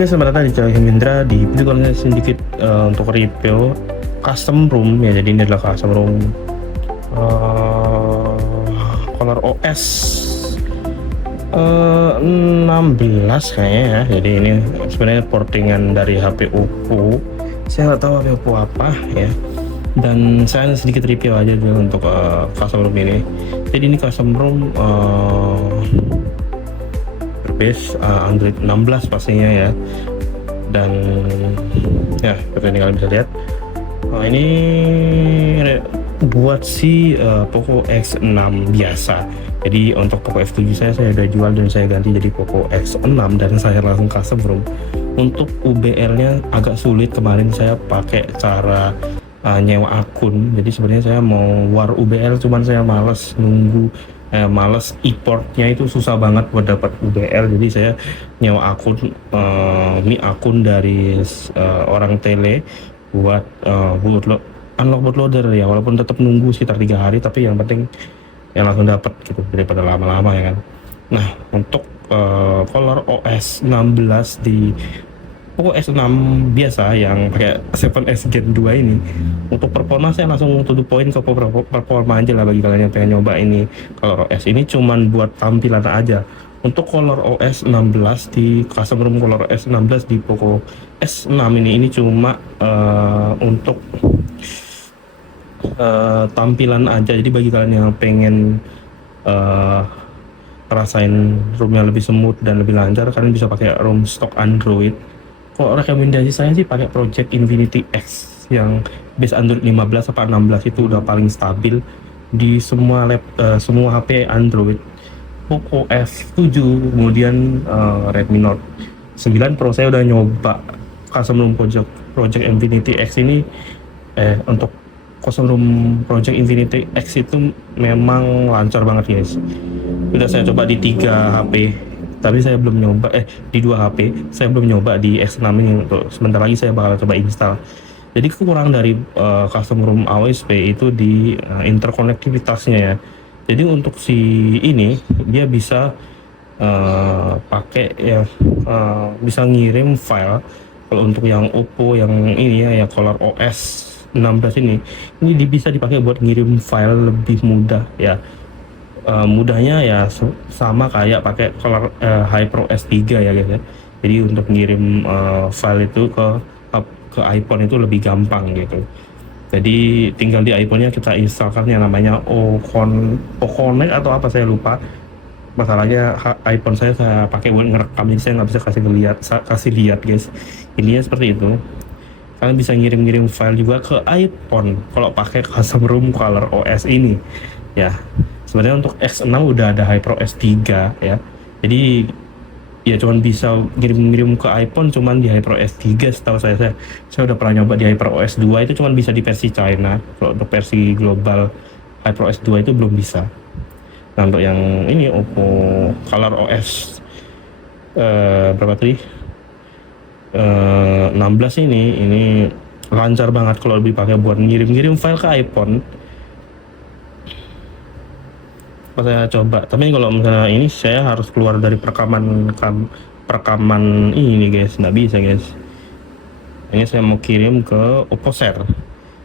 Oke, selamat datang di channel Hemindra. Di video kali ini sedikit untuk review custom room ya. Jadi ini adalah custom room Color OS 16 kayaknya ya. Jadi ini sebenarnya portingan dari HP Oppo. Saya nggak tahu HP Oppo apa ya. Dan saya sedikit review aja dulu untuk custom room ini. Jadi ini custom room base Android 16 pastinya ya, dan ya seperti ini kalian bisa lihat. Ini buat si Poco X6 biasa. Jadi untuk Poco F7 saya udah jual dan saya ganti jadi Poco X6 dan saya langsung custom room. Untuk UBL nya agak sulit, kemarin saya pakai cara nyewa akun. Jadi sebenarnya saya mau war UBL, cuman saya males nunggu, males e-portnya itu susah banget buat dapat UBL. Jadi saya nyewa akun, ini akun dari orang tele buat unlock bootloader ya, walaupun tetap nunggu sekitar 3 hari, tapi yang penting yang langsung dapat gitu daripada lama-lama ya kan. Nah, untuk Color OS 16 di Poco S6 biasa yang pakai 7S Gen 2 ini, untuk performa saya langsung to the point ke performa aja lah bagi kalian yang pengen nyoba ini. Color OS ini cuman buat tampilan aja. Untuk Color OS 16 di custom room Color OS 16 di Poco S6 ini cuma untuk tampilan aja. Jadi bagi kalian yang pengen rasain roomnya lebih smooth dan lebih lancar, kalian bisa pakai room stock Android. Kalau rekomendasi saya sih pakai Project Infinity X yang base Android 15 atau 16 itu udah paling stabil di semua semua HP Android. Poco F7 kemudian Redmi Note 9 Pro saya udah nyoba custom room Project Infinity X ini. Untuk custom room Project Infinity X itu memang lancar banget guys. Udah saya coba di 3 HP, tapi saya belum nyoba di 2 HP saya belum nyoba di X6 ini. Untuk sebentar lagi saya bakal coba install. Jadi kekurangan dari custom room AOSP itu di interkonektivitasnya ya. Jadi untuk si ini dia bisa pakai ya, bisa ngirim file. Kalau untuk yang Oppo yang ini ya, yang Color OS 16 ini bisa dipakai buat ngirim file lebih mudah ya. Mudahnya ya sama kayak pakai Color HyperOS S3 ya guys ya. Jadi untuk ngirim file itu ke iPhone itu lebih gampang gitu. Jadi tinggal di iPhone-nya kita instalkan yang namanya Oconnect atau apa saya lupa. Masalahnya iPhone saya pakai buat ngerekam, jadi saya nggak bisa kasih lihat guys. Ininya seperti itu. Kalian bisa ngirim file juga ke iPhone kalau pakai custom room Color OS ini ya. Sebenarnya untuk X6 udah ada HyperOS 3 ya. Jadi ya cuman bisa ngirim ke iPhone cuman di HyperOS 3 setahu saya udah pernah nyoba di HyperOS 2, itu cuman bisa di versi China. Kalau untuk versi global HyperOS 2 itu belum bisa. Nah, untuk yang ini Oppo Color OS berapa tadi? 16 ini lancar banget kalau dipakai buat ngirim file ke iPhone. Saya coba, tapi kalau misalnya ini saya harus keluar dari perekaman ini guys, nggak bisa guys. Ini saya mau kirim ke Oppo Share,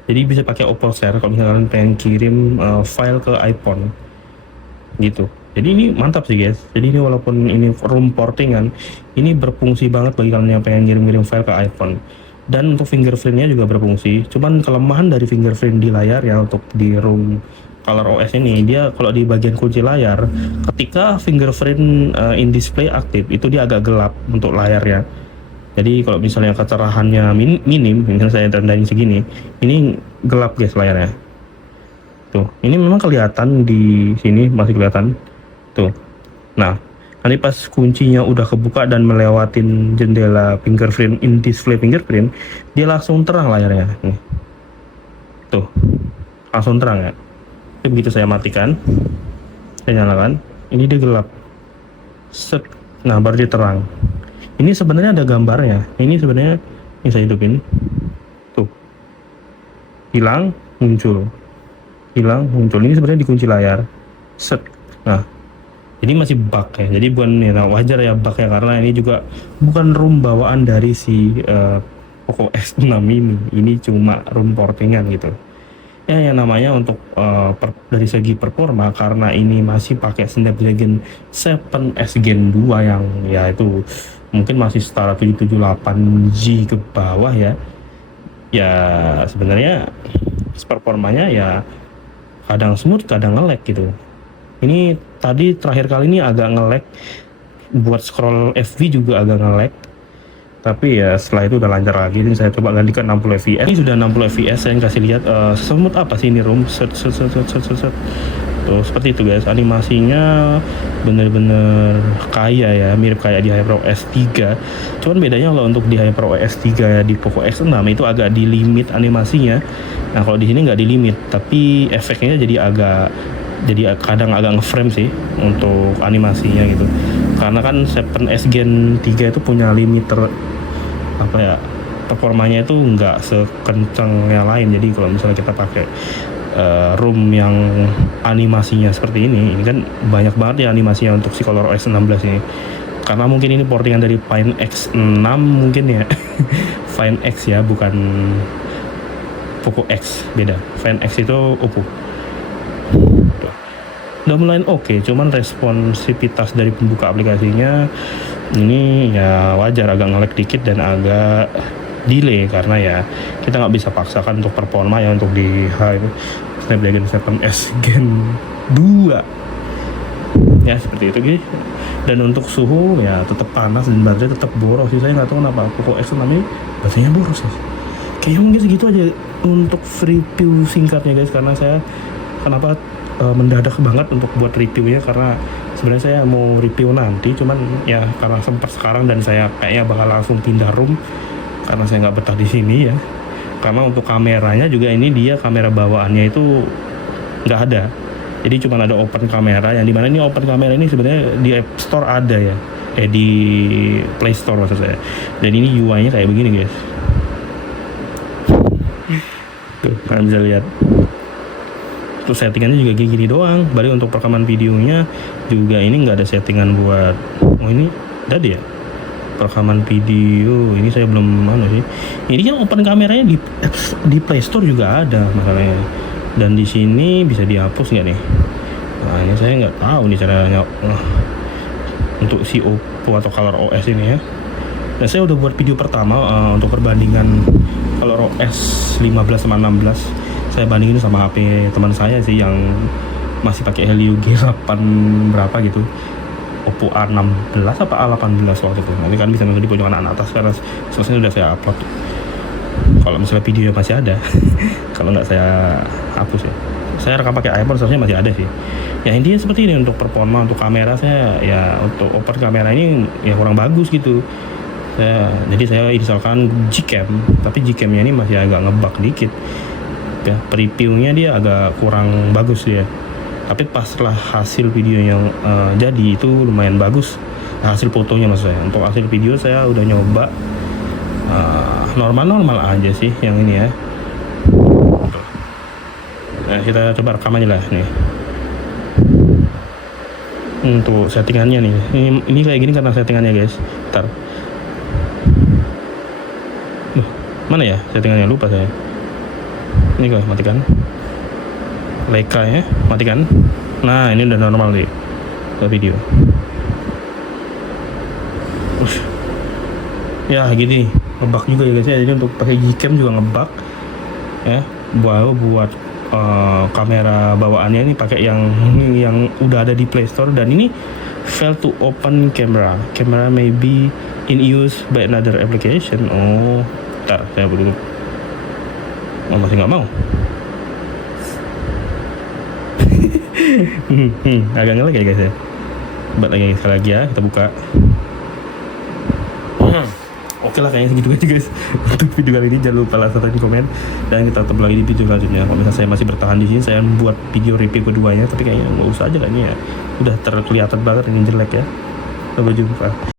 jadi bisa pakai Oppo Share kalau misalnya kalian pengen kirim file ke iPhone gitu. Jadi ini mantap sih guys. Jadi ini walaupun ini room portingan, ini berfungsi banget bagi kalian yang pengen ngirim file ke iPhone. Dan untuk fingerprintnya juga berfungsi. Cuman kelemahan dari fingerprint di layar ya, untuk di room Color OS ini, dia kalau di bagian kunci layar, ketika fingerprint in display aktif itu dia agak gelap untuk layarnya. Jadi kalau misalnya kecerahannya minim, misalnya saya rendahin segini, ini gelap guys layarnya. Tuh, ini memang kelihatan di sini, masih kelihatan. Tuh. Nah, nanti pas kuncinya udah kebuka dan melewatin jendela fingerprint in display fingerprint, dia langsung terang layarnya. Nih. Tuh. Langsung terang ya. Begitu saya matikan, saya nyalakan, ini dia gelap. Set. Nah, baru dia terang. Ini sebenarnya ada gambarnya. Ini sebenarnya ini saya hidupin. Tuh. Hilang, muncul. Hilang, muncul. Ini sebenarnya dikunci layar. Set. Nah, Jadi masih bug ya. Jadi bukan ya, wajar ya bug ya, karena ini juga bukan ROM bawaan dari si Poco X6 ini. Ini cuma ROM portingan gitu. Ya yang namanya untuk dari segi performa, karena ini masih pakai Snapdragon 7S Gen 2 yang ya itu mungkin masih setara 778G ke bawah ya. Ya sebenarnya performanya ya kadang smooth, kadang nge-lag gitu. Ini tadi terakhir kali ini agak nge-lag, buat scroll FB juga agak nge-lag. Tapi ya setelah itu udah lancar lagi. Ini saya coba ganti ke 60 fps. Ini sudah 60 fps, saya kasih lihat smooth apa sih ini ROM. Set. Tuh seperti itu guys, animasinya bener-bener kaya ya, mirip kayak di HyperOS 3. Cuman bedanya kalau untuk di HyperOS 3 di Poco X6 itu agak di limit animasinya. Nah kalau di sini nggak di limit, tapi efeknya jadi kadang agak nge-frame sih untuk animasinya gitu. Karena kan 7S Gen 3 itu punya limiter apa ya, performanya itu nggak sekencang yang lain. Jadi kalau misalnya kita pakai ROM yang animasinya seperti ini kan banyak banget ya animasinya untuk si ColorOS 16 ini. Karena mungkin ini portingan dari Fine X6 mungkin ya. Fine X ya, bukan Poco X, beda. Fine X itu Oppo. Udah mulai oke, cuman responsivitas dari pembuka aplikasinya ini ya wajar agak nge-lag dikit dan agak delay, karena ya kita nggak bisa paksakan untuk performa ya untuk di Snapdragon 7S Gen 2 ya, seperti itu guys. Dan untuk suhu ya tetap panas dan baterai tetap boros sih. Saya nggak tahu kenapa Poco X6 ini baterainya boros guys. Kayaknya mungkin segitu aja untuk review singkatnya guys, karena saya kenapa mendadak banget untuk buat reviewnya, karena sebenarnya saya mau review nanti, cuman ya karena sempat sekarang dan saya kayaknya bakal langsung pindah room karena saya nggak betah di sini ya. Karena untuk kameranya juga ini dia kamera bawaannya itu nggak ada, jadi cuma ada open kamera, yang dimana ini open kamera ini sebenarnya di App Store ada ya, di Play Store maksud saya. Dan ini UI-nya kayak begini guys, tuh kalian bisa lihat. Terus settingannya juga kayak gini doang. Balik untuk perekaman videonya juga ini nggak ada settingan buat, oh ini tadi ya perekaman video ini saya belum sih. Ini kan open kameranya di Play Store juga ada masalahnya. Dan di sini bisa dihapus nggak nih? Nah ini saya nggak tahu nih caranya untuk si Oppo atau ColorOS ini ya. Dan saya udah buat video pertama untuk perbandingan ColorOS 15 sama 16. Saya bandingin sama HP teman saya sih yang masih pakai Helio G8 berapa gitu, Oppo A16 apa A18 waktu itu. Nanti kan bisa masuk di pojokan atas karena selesai udah saya upload. Kalau misalnya videonya masih ada, kalau nggak saya hapus ya. Saya rekam pakai iPhone seharusnya masih ada sih. Ya intinya seperti ini untuk performa, untuk kamera saya ya untuk open kamera ini ya kurang bagus gitu. Jadi saya installkan Gcam, tapi Gcamnya ini masih agak ngebug dikit. Ya, previewnya dia agak kurang bagus dia. Tapi pas setelah hasil video yang jadi itu lumayan bagus. Hasil fotonya maksud saya. Untuk hasil video saya udah nyoba normal-normal aja sih yang ini ya. Nah, kita coba rekam aja lah nih. Untuk settingannya nih. Ini kayak gini karena settingannya guys. Bentar. Mana ya settingannya, lupa saya. Ini kok matikan Leica ya, matikan. Nah ini udah normal nih ke video. Ya gini ngebug juga ya guys ya. Jadi untuk pakai Gcam juga ngebug ya. Buat kamera bawaannya ini pakai yang udah ada di Play Store. Dan ini fail to open camera may be in use by another application. Oh bentar saya butuh. Oh masih nggak mau. Agak ngelag ya guys ya. Coba lagi sekali lagi ya, kita buka. Oke lah kayaknya segitu aja guys untuk video kali ini. Jangan lupa like, subscribe, komen, dan kita ketemu lagi di video selanjutnya. Kalau misalnya saya masih bertahan di sini, saya buat video review keduanya, tapi kayaknya nggak usah aja kayaknya ya. Udah terkelihatan banget ini jelek ya. Sampai jumpa.